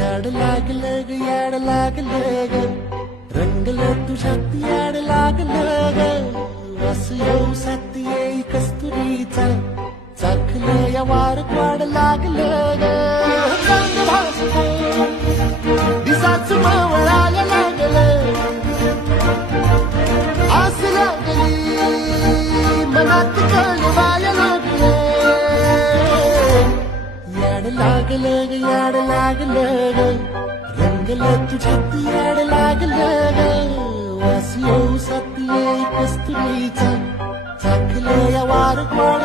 याड लागलं ग याड लागलं ग रंगलं तुझ्यात याड लागलं ग वास येऊ साथ येई कस्तुरीचा चाखलं या वार वाड लागलं ग चांग भासलं दिसाच मावळायला लागलं आस लागली मनात कळवायला लागलं याड लागलं ग याड लागलं ग रंगलं तुझ्यात याड लागलं ग वास येऊ साथ येई कस्तुरीचा चाखलं या वार वाड